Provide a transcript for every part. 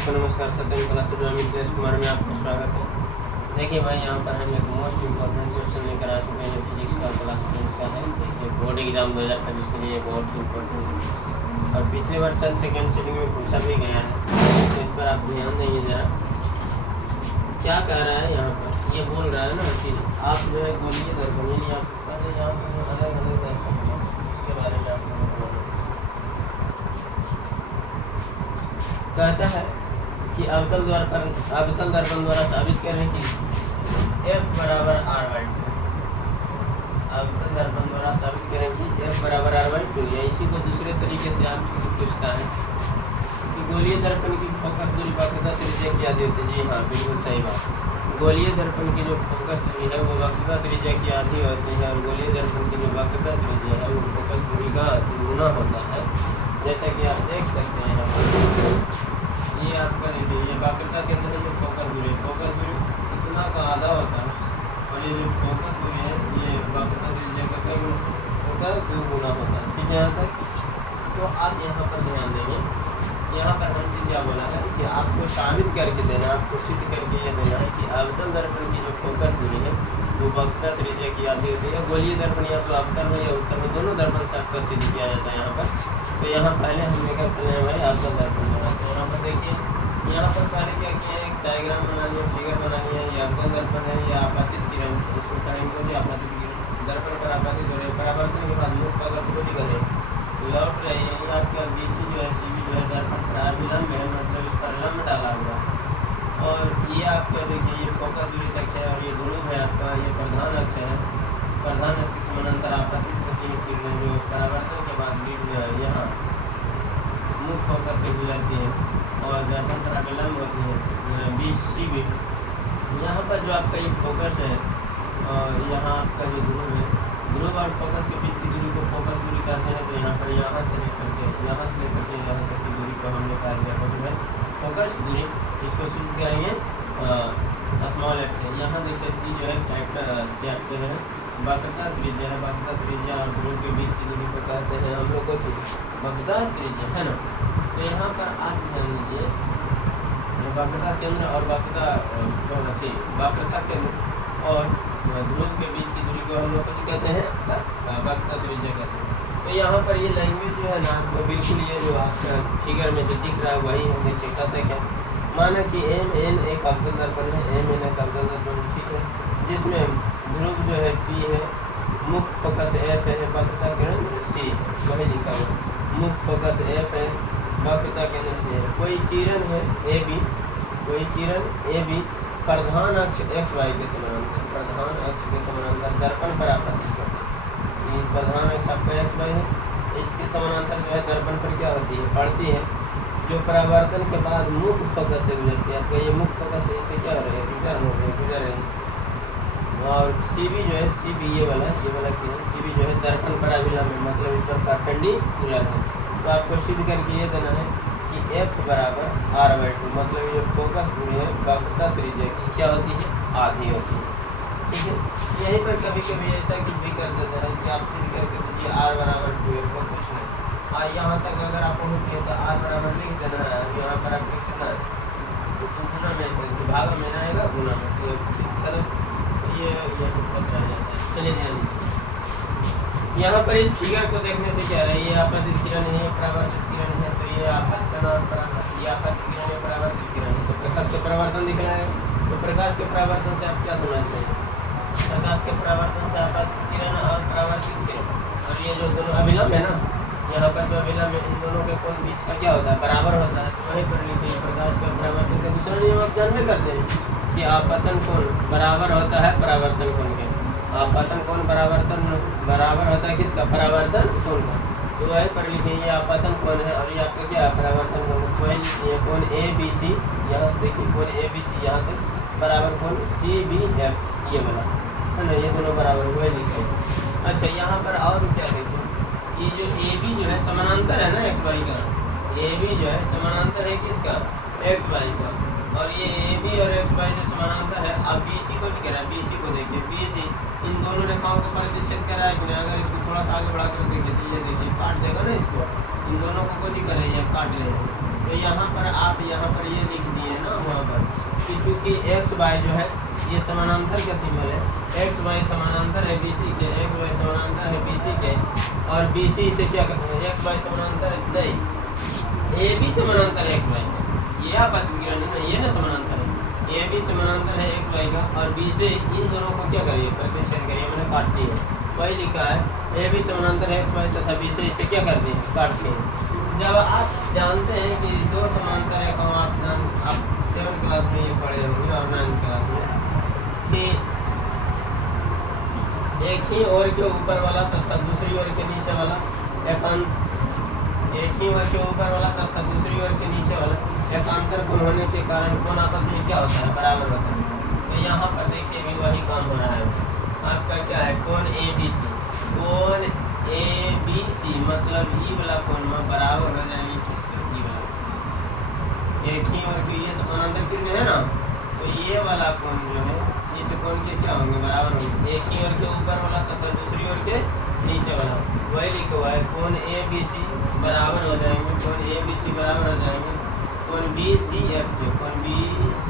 सबको नमस्कार। सत्यम क्लास मिथिलेश कुमार में आपका स्वागत है। देखिए भाई, यहाँ पर हम एक मोस्ट इम्पोर्टेंट क्वेश्चन लेकर आ चुके हैं जो फिजिक्स का क्लास 10 का है। देखिए बोर्ड एग्जाम 2025 के लिए बहुत ही इम्पोर्टेंट है और पिछले वर्ष सेकेंड सीटिंग में पूछा भी गया है, तो इस पर आप ध्यान देंगे जरा। क्या कह रहा है यहाँ पर, ये बोल रहा है ना कि आप जो है गोलीय दर्पण, यानी आप पहले यहाँ पर अलग अलग दर्पण है उसके बारे में आप कहता है कि अवतल दर्पण द्वारा साबित करें कि F बराबर r/2। अवतल दर्पण द्वारा साबित करें कि F बराबर r/2 या इसी को दूसरे तरीके से आपसे पूछता है कि गोलीय दर्पण की फोकस दूरी वक्रता त्रिज्या क्या दी होती है। जी हाँ, बिल्कुल सही बात। गोलीय दर्पण की जो फोकस दूरी है वो वक्रता त्रिज्या की आधी होती है और गोलीय दर्पण की जो वक्रता त्रिज्या है वो फोकस दूरी का गुना होता है। जैसा कि आप देख सकते हैं यहाँ पर ये आपका देखिए, ये वक्रता के अंदर जो फोकस दूरी इतना का आधा होता है और ये जो फोकस दूरी है ये वक्रता त्रिज्या का क्या होता है, 2 गुना होता है। ठीक है, यहाँ तक तो आप यहाँ पर ध्यान देंगे। यहाँ पर हमसे क्या बोला है कि आपको साबित करके देना, आपको सिद्ध करके ये देना है कि अवतल दर्पण की जो फोकस दूरी है वो वक्रता त्रिज्या की आधी होती है। गोलीय दर्पण या तो अवतल में या उत्तल में, दोनों दर्पण से आपका सिद्ध किया जाता है यहाँ पर। तो यहाँ पहले हम लेकर चले हैं भाई अवतल दर्पण बनाते हैं। यहाँ पर देखिए, यहाँ पर पहले क्या किया है, एक डायग्राम बनानी है, फिगर बनानी है। ये अवतल दर्पण है, या आपतित किरण, इसमें कहेंगे कि आपतित किरण दर्पण पर आपतित हो रही है। परावर्तन के बाद मुख्य फोकस को कर रहे लौट रही है। ये आपका BC जो है, CB जो है दर्पण पर अभिलंब है, मतलब इस पर लंब डाला हुआ। और ये आपका देखिए ये फोकस दूरी तक है और ये दोनों है आपका, ये प्रधान अक्ष है। प्रधान अक्ष के समानांतर आपतित होती है किरणें जो परावर्तन के बाद यहाँ मुख्य फोकस से गुजरती है और दर्पण पर अभिलंब होती है BCB। यहाँ पर जो आपका ये फोकस है और यहाँ आपका जो ध्रुव और फोकस के बीच की दूरी को फोकस दूरी कहते हैं। तो यहाँ पर यहाँ से लेकर के यहाँ तक की दूरी को हमने कहा गया जो है फोकस दूरी। इसको सूचित करेंगे स्मॉल f से। यहाँ देखिए C जो है कैपिटल है, वक्रता त्रिज्या है। वक्रता त्रिज्या और ध्रुव के बीच की दूरी को कहते हैं हम लोग को वक्रता त्रिज्या, है ना। तो यहाँ पर आप ध्यान दीजिए, वक्रता केंद्र और वक्रता केंद्र और ध्रुव के बीच की दूरी को हम लोग कुछ कहते हैं वक्रता त्रिज्या कहते हैं। तो यहाँ पर ये लैंग्वेज जो है ना, तो बिल्कुल ये जो आपका फिगर में जो दिख रहा है वही है। देखिए कहते क्या, माना कि MN एक अवतल दर्पण है, MN एक अवतल दर्पण, ठीक है, जिसमें ध्रुव जो है P है, मुख्य फोकस F है, वक्रता केंद्र C, वही लिखा हुआ मुख्य फोकस F है, वक्रता केंद्र C है। कोई किरण है AB, प्रधान अक्ष XY के समानांतर, प्रधान अक्ष के समानांतर दर्पण पर आपतित होती है। ये प्रधान अक्ष आपका XY है, इसके समानांतर जो है दर्पण पर क्या होती है, पड़ती है, जो परावर्तन के बाद मुख्य फोकस से गुजरती है। आपका ये मुख्य फोकस है, इससे क्या हो रही है, रिटर्न हो रही है, गुजर रही है। और CB जो है, CB ये वाला किरण CB जो है दर्पण पर अभिलंब है, मतलब इस पर परपेंडिकुलर है। तो आपको सिद्ध करके ये देना है कि F बराबर r/2, मतलब ये फोकस दूरी है वक्रता त्रिज्या की क्या होती है, आधी होती है। ठीक है, यहीं पर कभी कभी ऐसा कुछ भी कर देता है कि आप सिद्ध करके दीजिए r बराबर 2 को कुछ नहीं, और यहाँ तक अगर आप पहुँच गए तो r बराबर लिख देना है। यहाँ पर आप लिख देना तो गुना में भाग में ना आएगा, गुना में, तो ये पकड़ा जाता है। चलिए ध्यान दीजिए, यहाँ पर इस फिगर को देखने से क्या रही है, आपतित किरण है, परावर्तित किरण है। तो ये आपतित किरण है, परावर्तित किरण है, तो प्रकाश का परावर्तन दिख रहा है। तो प्रकाश के परावर्तन से आप क्या समझते हैं, प्रकाश के परावर्तन से आपतित किरण और परावर्तित किरण और ये जो दोनों अभिलंब है ना, यहाँ पर जो अभिलंब है, इन दोनों के कोण बीच का क्या होता है, बराबर होता है। तो वहीं पर लिखिए प्रकाश का परावर्तन का दूसरा नियम आप जानते करते हैं कि आपतन कोण बराबर होता है परावर्तन कोण के। आपतन कोण बराबर होता है किसका, परावर्तन कोण का। तो वही पर लिखिए ये आपतन कोण है और ये आपका क्या है, परावर्तन कोण। तो वही लिखिए कोण ABC, यहाँ से देखिए कोण ABC यहाँ तक बराबर कोण CBF, ये वाला है ना, ये दोनों बराबर, वही लिखो। अच्छा, यहाँ पर और क्या देखो, ये जो AB जो है समानांतर है ना XY का, AB जो है समानांतर है किसका, XY का। और ये AB और XY जो समानांतर है, अब BC को भी कह रहा है, BC को देखिए, BC इन दोनों रेखाओं को परिच्छेद कर रहा है कि अगर इसको थोड़ा सा आगे बढ़ा कर देखिए तो ये देखिए काट देगा ना इसको, इन दोनों को कुछ ही कर रही है, काट ले। तो यहाँ पर आप यहाँ पर ये लिख दिए ना वहाँ पर कि चूँकि एक्स वाई जो है ये समानांतर का सिंबल है, एक्स वाई समानांतर है बी सी के, एक्स वाई समानांतर है बी सी के, और बी सी से क्या करते हैं, एक्स वाई समानांतर है नहीं, ए बी समानांतर है एक्स वाई, ये आप बात नहीं, ये ना समानांतर है, ए बी समानांतर है एक्स वाई का, और बी से इन दोनों को क्या करिए, प्रतिच्छेद करिए, मैंने काट दिया, वही लिखा है ए बी समानांतर एक्स वाई तथा बी से इसे क्या करते हैं, काटते हैं। जब आप जानते हैं कि दो समांतर रेखाओं आप 7th क्लास में ये पढ़े होंगे और 9th क्लास में कि एक ही ओर के ऊपर वाला तथा दूसरी ओर के नीचे वाला एकांत, एक ही ओर के ऊपर वाला तथा दूसरी ओर के नीचे वाला एकांतर कोण होने के कारण कोण आपस में क्या होता है, बराबर होता है। तो यहाँ पर देखिए भी वही काम हो रहा है, आपका क्या है, कोण ए बी सी, कोण ए बी सी मतलब ई वाला कोण में बराबर हो जाएंगे किसके, ई वाला, एक ही ओर के ये समानांतर किरण है ना, तो ये वाला कोण जो है इस कोण के क्या होंगे, बराबर होंगे, एक ही ओर के ऊपर वाला तथा दूसरी ओर के नीचे वाला, वही लिखा हुआ है कोण ए बी सी बराबर हो जाएंगे, कोण ए बी सी बराबर हो जाएंगे कोण बी सी एफ के, कोण बी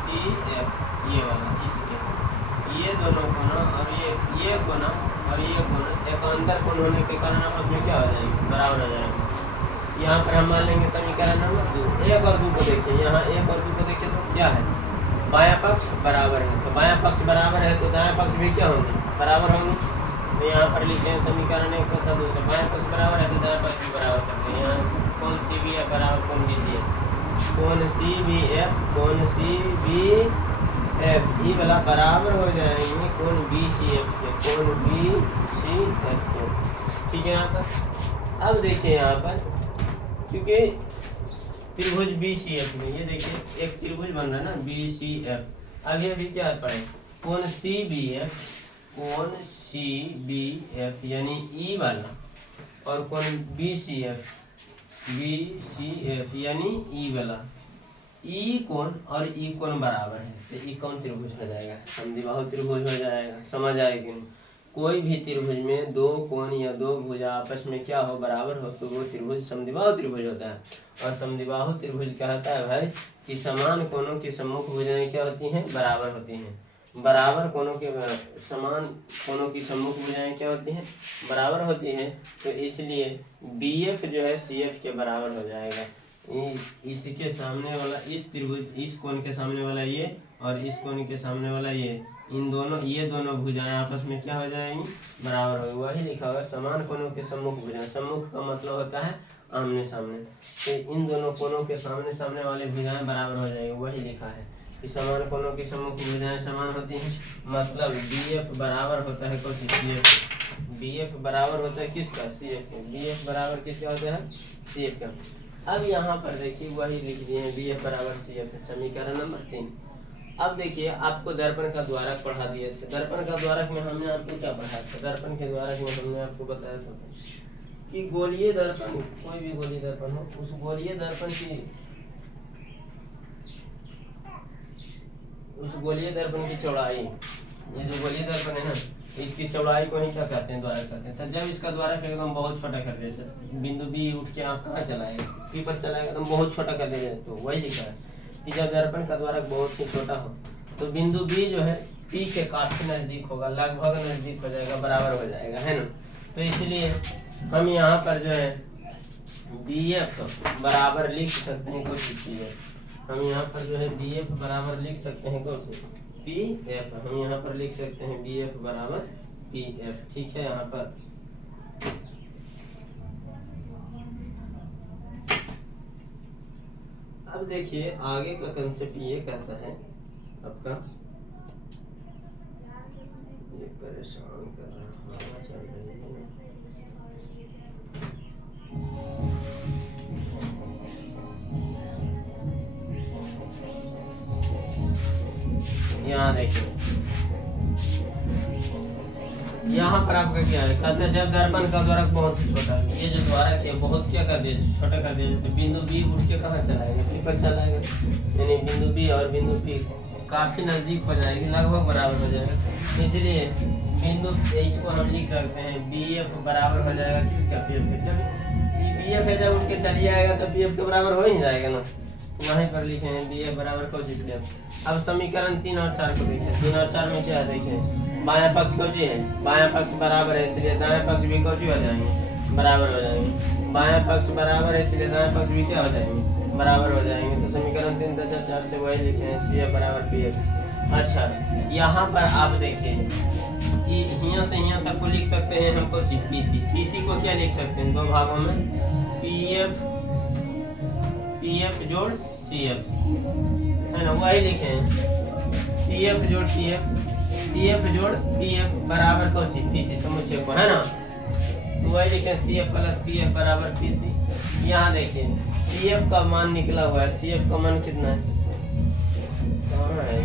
सी एफ ये वाला इसके, ये दोनों कोण और ये कोण और ये कोण एकांतर कोण होने के कारण आपस में क्या हो जाएंगे, बराबर हो जाएंगे। यहाँ पर हम मान लेंगे समीकरण नंबर 2, 1 और 2 को देखें, यहाँ 1 और 2 को देखें तो क्या है, बायां पक्ष बराबर है, तो बायां पक्ष बराबर है तो दायां पक्ष भी क्या होंगे, बराबर होंगे। तो यहाँ पर लिखते हैं समीकरण 1 तथा 2 से बायां पक्ष बराबर है तो दायां पक्ष भी बराबर करते हैं। यहाँ कोण सी बी एफ बराबर कोण बी सी एफ, कोण सी बी एफ, कोण सी बी एफ ये वाला बराबर हो जाएंगे कोण बी सी एफ के, कोण बी सी एफ के, ठीक है। यहाँ पर अब देखिए यहाँ पर क्योंकि त्रिभुज बी सी एफ में ये देखिए एक त्रिभुज बन रहा है ना बी सी एफ, अब ये भी क्या पढ़े कोण सी बी एफ, कोण सी बी एफ यानी ई वाला, और कोण बी सी एफ यानी ई वाला, ई कोण और ई कोण बराबर है तो ई कोण त्रिभुज हो जाएगा, समद्विबाहु त्रिभुज हो जाएगा। समझ आएगी नहीं, कोई भी त्रिभुज में दो कोण या दो भुजा आपस में क्या हो, बराबर हो तो वो त्रिभुज समद्विबाहु त्रिभुज होता है। और समद्विबाहु त्रिभुज कहता है भाई कि समान कोणों की सम्मुख भुजाएं क्या होती हैं, बराबर होती हैं, बराबर कोणों के समान कोणों की सम्मुख भुजाएं क्या होती हैं, बराबर होती हैं। तो इसलिए बी एफ जो है सी एफ के बराबर हो जाएगा। इसके सामने वाला इस त्रिभुज, इस कोण के सामने वाला ये और इस कोण के सामने वाला ये, इन दोनों ये दोनों भुजाएं आपस में क्या हो जाएंगी, बराबर होगी। वही लिखा हुआ समान कोणों के सम्मुख भुजाएं, सम्मुख का मतलब होता है आमने सामने, तो इन दोनों कोणों के सामने सामने वाले भुजाएं बराबर हो जाएगी। वही लिखा है कि समान कोणों की सम्मुख भुजाएं समान होती हैं, मतलब बी एफ बराबर होता है कौन सी एफ, बी एफ बराबर होता है किसका, सी एफ का, बी एफ बराबर किसका होता है, सी एफ का। अब यहाँ पर देखिए वही लिख दिए हैं बी एफ बराबर सी एफ, समीकरण नंबर 3। अब देखिए आपको दर्पण का द्वारक पढ़ा दिए थे, दर्पण का द्वारक में हमने आपको क्या पढ़ाया था, दर्पण के द्वारक में हमने आपको बताया था कि गोलीय दर्पण, कोई भी गोलीय दर्पण हो, उस गोलीय दर्पण की चौड़ाई, ये जो गोलीय दर्पण है ना इसकी चौड़ाई को ही क्या कहते हैं, द्वारक कहते हैं। तो जब इसका द्वारक एकदम बहुत छोटा कर दिया, बिंदु बी उठ के आप कहाँ चलाएगा, पी पर चलाएगा, तो बहुत छोटा कर दिया, तो वही लिखा है कि जब दर्पण का द्वारक बहुत ही छोटा हो तो बिंदु बी जो है पी के काफी नजदीक होगा, लगभग नजदीक हो जाएगा, बराबर हो जाएगा, है ना। तो इसलिए हम यहाँ पर जो है बी एफ बराबर लिख सकते हैं कुछ चीजें, हम यहाँ पर जो है बी एफ बराबर लिख सकते हैं कौन से, पी एफ, हम यहाँ पर लिख सकते हैं बी एफ बराबर पी एफ, ठीक है। यहाँ पर अब देखिए आगे का कंसेप्ट ये कहता है आपका, ये परेशान कर रहा है, चल रही है यहाँ देखिए, यहाँ पर आपका क्या है, कहते हैं जब दर्पण का द्वारक बहुत ही छोटा है, ये जो द्वारक है बहुत क्या कर दिया, छोटा कर दिया, तो बिंदु बी उठ के कहाँ चलाएगा, पी पर चलाएगा, यानी बिंदु बी और बिंदु पी काफी नजदीक हो जाएगी, लगभग बराबर हो जाएगा। इसलिए बिंदु इसको हम लिख सकते हैं बी एफ बराबर हो जाएगा किसका, पी एफ, जब बी एफ है जब उठ के चलिए आएगा तो पी एफ के बराबर हो ही जाएगा ना। वहीं पर लिखे हैं बी एफ बराबर कौची पी एफ। अब समीकरण 3 और 4 को देखें। 3 और 4 में क्या देखें, बायां पक्ष कौची है, बायां पक्ष बराबर है इसलिए दायां पक्ष भी कौची हो जाएंगे, बराबर हो जाएंगे। बायां पक्ष बराबर है इसलिए दायां पक्ष भी क्या हो जाएंगे, बराबर हो जाएंगे। तो समीकरण 3 तथा 4 से वही लिखे हैं सी एफ बराबर पी एफ। अच्छा यहाँ पर आप देखिए यहाँ से यहाँ तक को लिख सकते हैं हमको पीसी। पीसी को क्या लिख सकते हैं, दो भागों में पीएफ जोड़ सीएफ है ना, वही लिखे हैं सीएफ जोड़ सीएफ जोड़ पीएफ बराबर कौची पीसी समुच्चय को है ना, तो वही लिखे सीएफ प्लस पीएफ बराबर पीसी। यहाँ देखिए सीएफ का मान निकला हुआ है, सीएफ का मान कितना है, कहाँ है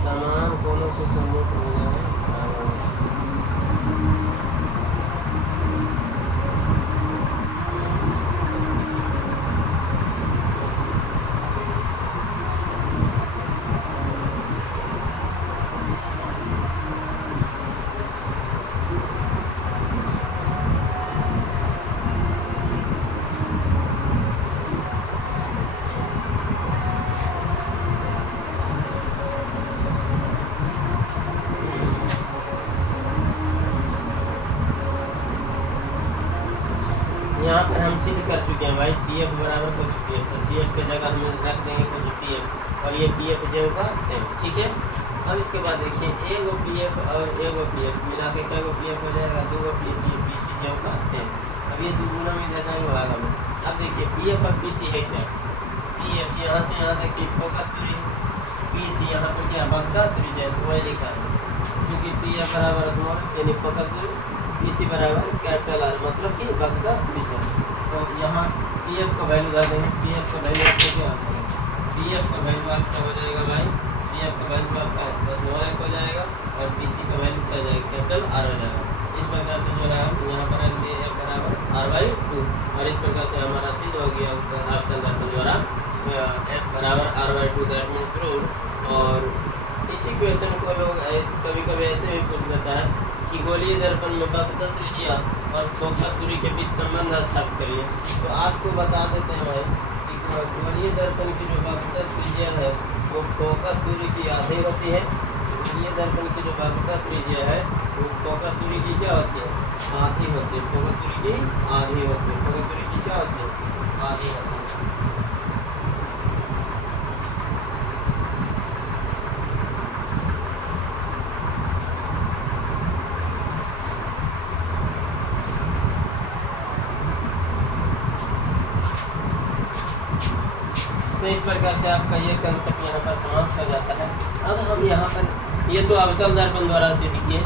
समान कोनों के सम्मुख हो जाए। यहाँ पर हम सिद्ध कर चुके हैं भाई सी एफ बराबर कुछ पी एफ, तो सी एफ की जगह हम रख देंगे कुछ पी एफ और ये पी एफ जो का ठीक है। अब इसके बाद देखिए एगो पी एफ और एगो पी एफ मिला के क्या पी एफ हो जाएगा, दो पी एफ पी सी जो का अब ये दुगुना में दे जाएंगे भाग में। अब देखिए पी एफ और पी सी है क्या, पी एफ यहाँ से यहाँ देखिए फोकस दूरी, पी सी यहाँ पर क्या बगदा दूरी जाए तो वही लिखा है क्योंकि पी एफ बराबर स्मॉल यानी फोकस दूरी, पीसी बराबर कैपिटल आर मतलब कि बगदा दूरी। तो यहाँ पी एफ का वैल्यू डाल देंगे, पी एफ का वैल्यू आपको क्या पी एफ का वैल्यू आपका हो जाएगा भाई, पी एफ का वैल्यू आपका स्मॉल एफ हो जाएगा और पी सी का वैल्यू क्या जाएगा कैपिटल आर हो जाएगा। इस प्रकार से जो है हम यहाँ पर रख दिए एफ बराबर आर बाई 2 और इस प्रकार से हमारा सिद्ध हो गया आपका दर्पण द्वारा एफ बराबर R by 2 that means proved. और इसी क्वेश्चन को लोग कभी कभी ऐसे भी पूछ लेता है कि गोलीय दर्पण में वक्रता त्रिज्या और फोकस दूरी के बीच संबंध स्थापित करिए। तो आपको बता देते हैं भाई कि गोलीय दर्पण की जो वक्रता त्रिज्या है वो फोकस दूरी की आधी होती है, गोलीय दर्पण की जो वक्रता त्रिज्या है वो फोकस दूरी की क्या होती है, आधी होती है, फोकस दूरी की आधी होती है, फोकस दूरी की क्या होती है, आधी होती है। तो इस प्रकार से आपका ये कंसेप्ट यहाँ पर समाप्त हो जाता है। अब हम यहाँ पर ये तो अवतल दर्पण द्वारा सिद्ध किए,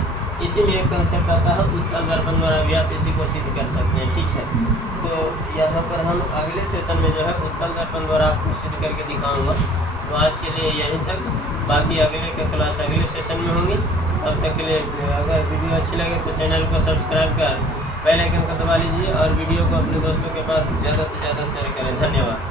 इसी में एक कंसेप्ट आता है उत्तल दर्पण द्वारा भी आप इसी को सिद्ध कर सकते हैं, ठीक है। तो यहाँ पर हम अगले सेशन में जो है उत्तल दर्पण द्वारा आपको सिद्ध करके दिखाऊंगा। तो आज के लिए यहीं तक, बाकी अगले का क्लास अगले सेशन में होंगी। तब तक के लिए अगर वीडियो अच्छी लगे तो चैनल को सब्सक्राइब कर बेल आइकन को दबा लीजिए और वीडियो को अपने दोस्तों के पास ज़्यादा से ज़्यादा शेयर करें। धन्यवाद।